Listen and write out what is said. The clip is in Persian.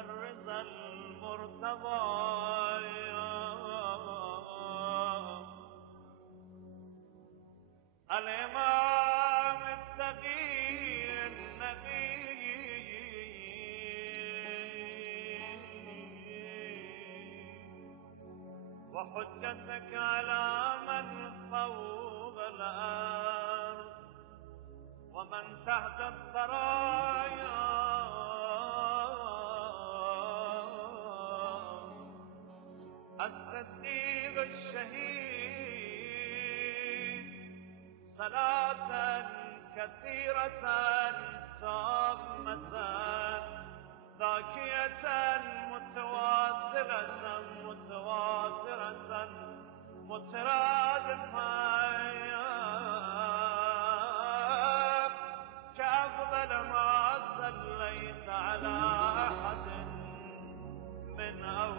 الرضا المرتضى الإمام التقي النبي وحجتك على من فوق الأرض ومن تحت الثرايا الصديق الشهيد صلاة كثيرة تامة ذاكية متواصلة مترادفة كأفضل ما صليت على أحد من أول